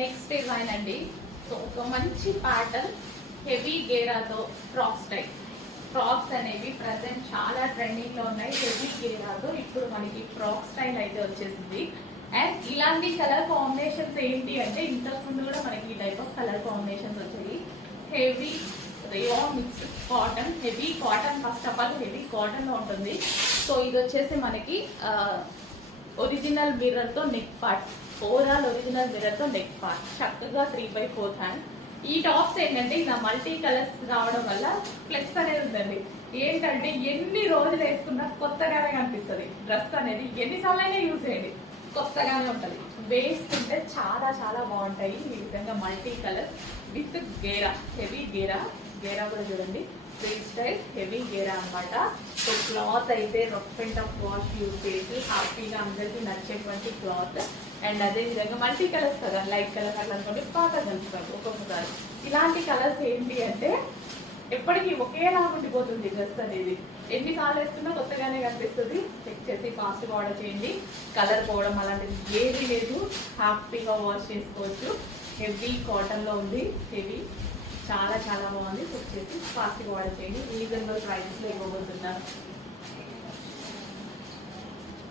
Next design అండి. So ఒక మంచి ప్యాటర్న్ హెవీ గేరాతో ఫ్రాక్ స్టైల్. ఫ్రాక్స్ అనేవి ప్రజెంట్ చాలా ట్రెండింగ్ లో ఉన్నాయి. హెవీ గేరాతో ఇప్పుడు మనకి ఫ్రాక్ స్టైల్ అయితే వచ్చేసింది. అండ్ ఇలాంటి కలర్ కాంబినేషన్స్ ఏంటి అంటే ఇంతకుముందు కూడా మనకి ఈ టైప్ ఆఫ్ కలర్ కాంబినేషన్స్ వచ్చాయి. Heavy rayon mixed cotton, heavy cotton, first of all heavy cotton లో ఉంటుంది. సో ఇది వచ్చేసి మనకి ఒరిజినల్ మిర్రర్ తో neck part, overall original mirror తో నెక్ పార్ట్, చక్కగా 3/4 హ్యాండ్. ఈ టాప్స్ ఏంటంటే ఇలా మల్టీ కలర్స్ రావడం వల్ల ఫ్లెక్స్ అనేది ఉందండి. ఏంటంటే ఎన్ని రోజులు వేసుకున్నా కొత్తగానే కనిపిస్తుంది. డ్రెస్ అనేది ఎన్నిసార్లు అయినా యూజ్ చేయండి, కొత్తగానే ఉంటుంది. వేసుకుంటే చాలా చాలా బాగుంటాయి. ఈ విధంగా multi colour with Gera, heavy గేరా. గేరా కూడా చూడండి, ఫ్రీ స్టైల్ హెవీ గేరా అనమాట. సో క్లాత్ అయితే rough and tough wash use చేసి హ్యాపీగా అందరికీ నచ్చేటువంటి క్లాత్. అండ్ అదే విధంగా మల్టీ కలర్స్ కదా, లైట్ కలర్ అట్లా అనుకోండి, బాగా కలుపుతారు ఒక్కొక్కసారి. ఇలాంటి కలర్స్ ఏంటి అంటే ఎప్పటికీ ఒకేలా ఉండిపోతుంది డ్రెస్ అనేది. ఎన్నిసార్లు వేస్తున్నా కొత్తగానే కనిపిస్తుంది. చెక్ చేసి ఫాస్ట్గా ఆర్డర్ చేయండి. కలర్ పోవడం అలాంటిది ఏది లేదు, హ్యాపీగా వాష్ చేసుకోవచ్చు. హెవీ కాటన్లో ఉంది, హెవీ చాలా చాలా బాగుంది. చెక్ చేసి ఫాస్ట్గా ఆర్డర్ చేయండి. రీజనబుల్ ప్రైజెస్లో ఇవ్వబోతున్నారు.